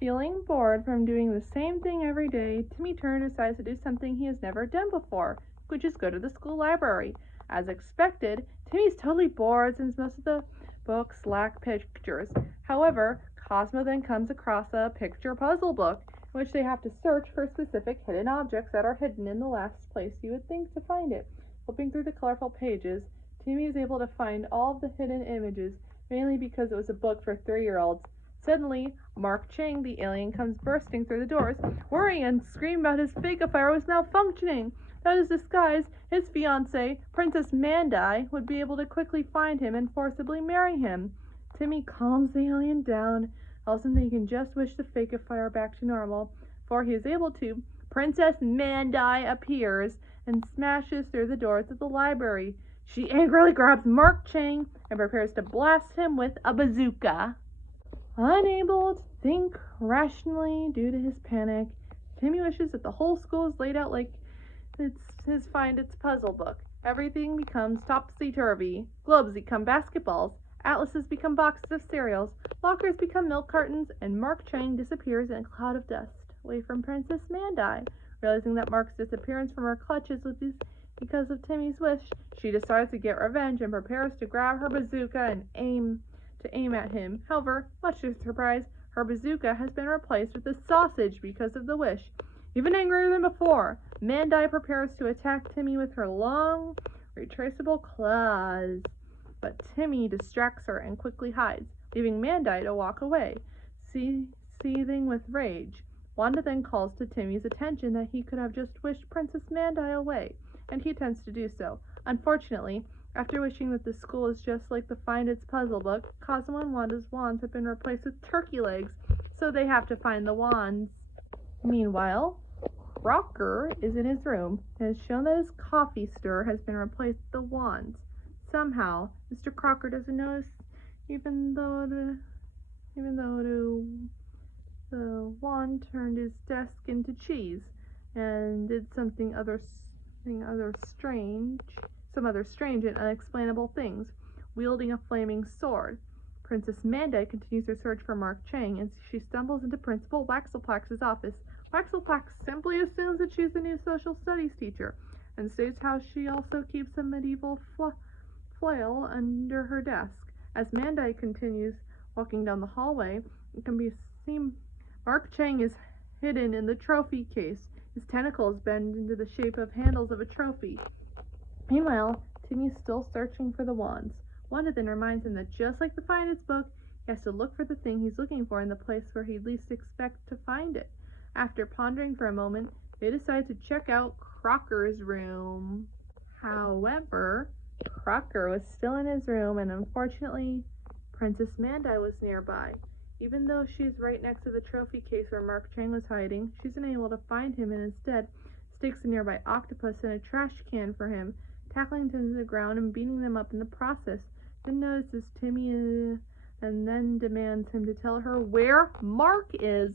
Feeling bored from doing the same thing every day, Timmy Turner decides to do something he has never done before, which is go to the school library. As expected, Timmy's totally bored since most of the books lack pictures. However, Cosmo then comes across a picture puzzle book in which they have to search for specific hidden objects that are hidden in the last place you would think to find it. Flipping through the colorful pages, Timmy is able to find all of the hidden images, mainly because it was a book for 3-year-olds. Suddenly, Mark Chang, the alien, comes bursting through the doors, worrying and screaming about his fake-a-fire was malfunctioning. Without his disguise, his fiancée, Princess Mandai, would be able to quickly find him and forcibly marry him. Timmy calms the alien down, tells him that he can just wish the fake-a-fire back to normal. Before he is able to, Princess Mandai appears and smashes through the doors of the library. She angrily grabs Mark Chang and prepares to blast him with a bazooka. Unable to think rationally due to his panic, Timmy wishes that the whole school is laid out like it's find its puzzle book. Everything becomes topsy-turvy. Globes become basketballs. Atlases become boxes of cereals. Lockers become milk cartons, and Mark Chang disappears in a cloud of dust, away from Princess Mandai. Realizing that Mark's disappearance from her clutches was because of Timmy's wish, she decides to get revenge and prepares to grab her bazooka and aim at him. However, much to her surprise, her bazooka has been replaced with a sausage because of the wish. Even angrier than before, Mandai prepares to attack Timmy with her long, retraceable claws. But Timmy distracts her and quickly hides, leaving Mandai to walk away, seething with rage. Wanda then calls to Timmy's attention that he could have just wished Princess Mandai away, and he attempts to do so. Unfortunately, after wishing that the school is just like the Find Its puzzle book, Cosmo and Wanda's wands have been replaced with turkey legs, so they have to find the wands. Meanwhile, Crocker is in his room and has shown that his coffee stirrer has been replaced with the wands. Somehow, Mr. Crocker doesn't notice, even though the wand turned his desk into cheese and did some other strange and unexplainable things, wielding a flaming sword. Princess Mandai continues her search for Mark Chang, and she stumbles into Principal Waxelplax's office. Waxelplax simply assumes that she's the new social studies teacher, and states how she also keeps a medieval flail under her desk. As Mandai continues walking down the hallway, it can be seen Mark Chang is hidden in the trophy case. His tentacles bend into the shape of handles of a trophy. Meanwhile, Timmy's still searching for the wands. Wanda then reminds him that just like the Find Its book, he has to look for the thing he's looking for in the place where he'd least expect to find it. After pondering for a moment, they decide to check out Crocker's room. However, Crocker was still in his room, and unfortunately, Princess Mandai was nearby. Even though she's right next to the trophy case where Mark Chang was hiding, she's unable to find him and instead stakes a nearby octopus in a trash can for him, tackling him to the ground and beating them up in the process. Then notices Timmy and then demands him to tell her where Mark is.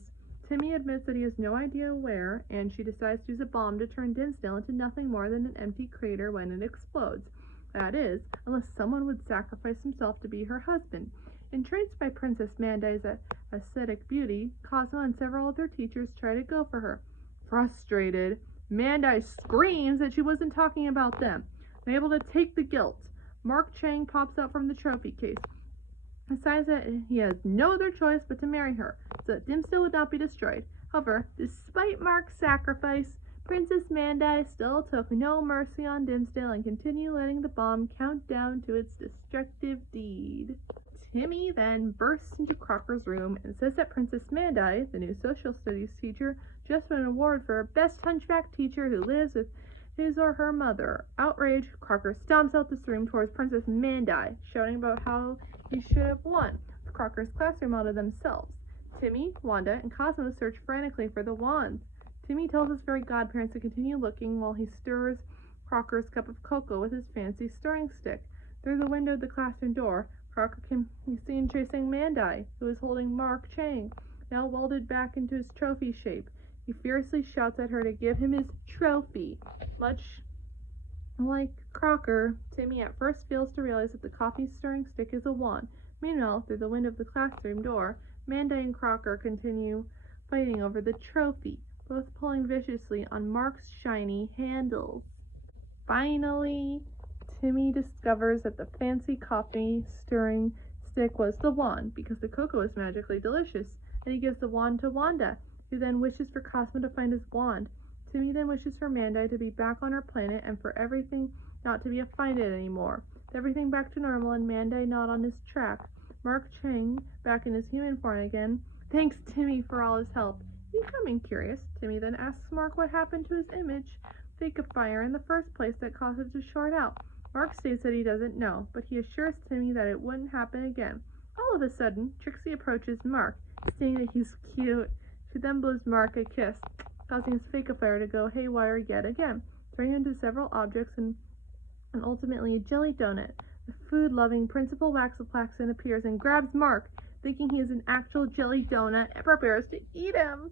Timmy admits that he has no idea where, and she decides to use a bomb to turn Dinsdale into nothing more than an empty crater when it explodes. That is, unless someone would sacrifice himself to be her husband. Entranced by Princess Mandai's aesthetic beauty, Cosmo and several other teachers try to go for her. Frustrated, Mandai screams that she wasn't talking about them. Unable to take the guilt, Mark Chang pops out from the trophy case, decides that he has no other choice but to marry her, so that Dinsdale would not be destroyed. However, despite Mark's sacrifice, Princess Mandai still took no mercy on Dinsdale and continued letting the bomb count down to its destructive deed. Timmy then bursts into Crocker's room and says that Princess Mandai, the new social studies teacher, just won an award for best hunchback teacher who lives with his or her mother. Outraged, Crocker stomps out this room towards Princess Mandai, shouting about how he should have won, with Crocker's classroom all to themselves. Timmy, Wanda, and Cosmo search frantically for the wands. Timmy tells his fairy godparents to continue looking while he stirs Crocker's cup of cocoa with his fancy stirring stick. Through the window of the classroom door, Crocker can be seen chasing Mandai, who is holding Mark Chang, now welded back into his trophy shape. He fiercely shouts at her to give him his trophy. Much like Crocker, Timmy at first fails to realize that the coffee stirring stick is a wand. Meanwhile, through the window of the classroom door, Manda and Crocker continue fighting over the trophy, both pulling viciously on Mark's shiny handles. Finally, Timmy discovers that the fancy coffee stirring stick was the wand because the cocoa is magically delicious, and he gives the wand to Wanda, who then wishes for Cosmo to find his wand. Timmy then wishes for Manda to be back on her planet and for everything not to be a find it anymore. With everything back to normal and Manda not on his track, Mark Chang back in his human form again thanks Timmy for all his help. Becoming curious, Timmy then asks Mark what happened to his image fire in the first place that caused it to short out. Mark states that he doesn't know, but he assures Timmy that it wouldn't happen again. All of a sudden, Trixie approaches Mark, saying that he's cute. She then blows Mark a kiss, causing his fire to go haywire yet again, turning into several objects and ultimately a jelly donut. The food-loving Principal Waxaplaxin appears and grabs Mark, thinking he is an actual jelly donut, and prepares to eat him.